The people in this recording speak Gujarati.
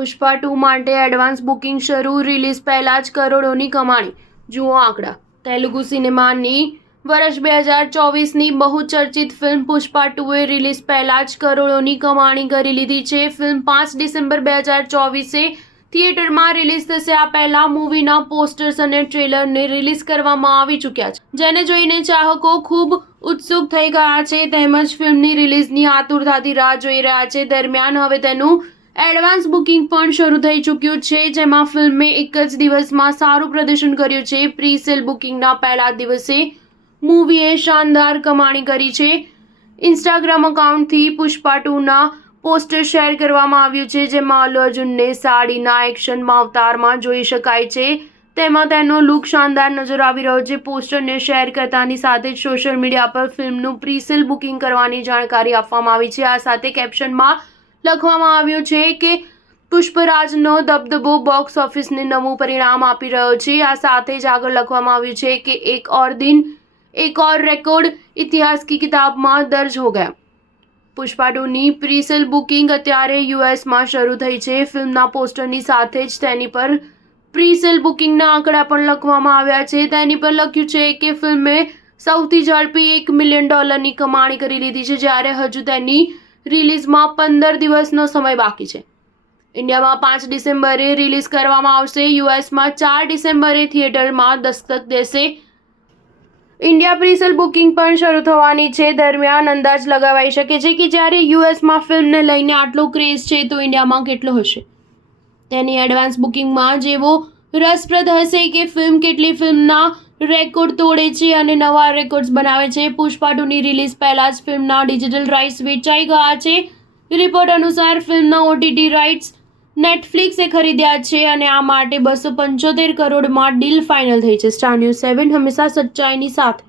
પુષ્પા 2 માટે એડવાન્સ બુકિંગ શરૂ, રિલીઝ પહેલા જ કરોડોની કમાણી. જુઓ આંકડા. તેલુગુ સિનેમાની વર્ષ 2024ની બહુચર્ચિત ફિલ્મ પુષ્પા 2એ રિલીઝ પહેલા જ કરોડોની કમાણી કરી લીધી છે. ફિલ્મ 5 ડિસેમ્બર 2024એ થિયેટરમાં રિલીઝ થશે. આ પહેલા મૂવીના પોસ્ટર્સ અને ટ્રેલરને રિલીઝ કરવામાં આવી ચૂક્યા છે, જેને જોઈને ચાહકો ખૂબ ઉત્સુક થઈ ગયા છે તેમજ ફિલ્મની રિલીઝની આતુરતાથી રાહ જોઈ રહ્યા છે. દરમિયાન હવે તેનું એડવાન્સ બુકિંગ પણ શરૂ થઈ ચૂક્યું છે, જેમાં ફિલ્મે એક જ દિવસમાં સારું પ્રદર્શન કર્યું છે. પ્રી સેલ બુકિંગના પહેલા દિવસે મૂવીએ શાનદાર કમાણી કરી છે. ઇન્સ્ટાગ્રામ એકાઉન્ટથી પુષ્પા 2ના પોસ્ટર શેર કરવામાં આવ્યું છે, જેમાં અલ્લુ અર્જુનને સાડીના એક્શનમાં અવતારમાં જોઈ શકાય છે. તેમાં તેનો લુક શાનદાર નજર આવી રહ્યો છે. પોસ્ટરને શેર કરતાની સાથે જ સોશિયલ મીડિયા પર ફિલ્મનું પ્રી સેલ બુકિંગ કરવાની જાણકારી આપવામાં આવી છે. આ સાથે કેપ્શનમાં લખવામાં આવ્યું છે કે પુષ્પરાજનો દબદબો બોક્સ ઓફિસને નવું પરિણામ આપી રહ્યો છે. આ સાથે જ આગળ લખવામાં આવ્યું છે કે એક ઓર દિન એક ઓર રેકોર્ડ ઇતિહાસ કી કિતાબમાં દર્જ હો ગયા. પુષ્પા 2ની પ્રી સેલ બુકિંગ અત્યારે યુએસમાં શરૂ થઈ છે. ફિલ્મના પોસ્ટરની સાથે જ તેની પર પ્રી સેલ બુકિંગના આંકડા પણ લખવામાં આવ્યા છે. તેની પર લખ્યું છે કે ફિલ્મે સૌથી ઝડપી $1 મિલિયન કમાણી કરી લીધી છે, જ્યારે હજુ તેની રિલીઝમાં 15 દિવસનો સમય બાકી છે. ઇન્ડિયામાં 5 ડિસેમ્બરે રિલીઝ કરવામાં આવશે. યુએસમાં 4 ડિસેમ્બરે થિયેટરમાં દસ્તક દેશે. ઇન્ડિયા પ્રીસેલ બુકિંગ પણ શરૂ થવાની છે. દરમિયાન અંદાજ લગાવાઈ શકે છે કે જ્યારે યુએસમાં ફિલ્મને લઈને આટલો ક્રેઝ છે તો ઇન્ડિયામાં કેટલો હશે. તેની એડવાન્સ બુકિંગમાં જેવો રસપ્રદ હશે કે ફિલ્મ કેટલી ફિલ્મના રેકોર્ડ તોડે છે અને નવા રેકોર્ડ્સ બનાવે છે. પુષ્પા 2ની રિલીઝ પહેલા જ ફિલ્મના ડિજિટલ રાઇટ્સ વેચાઈ ગયા છે. રિપોર્ટ અનુસાર ફિલ્મના ઓટીટી રાઇટ્સ નેટફ્લિક્સે ખરીદ્યા છે અને આ માટે 275 કરોડમાં ડીલ ફાઇનલ થઈ છે. સ્ટાર ન્યૂઝ 7 હંમેશા સચ્ચાઈની સાથે.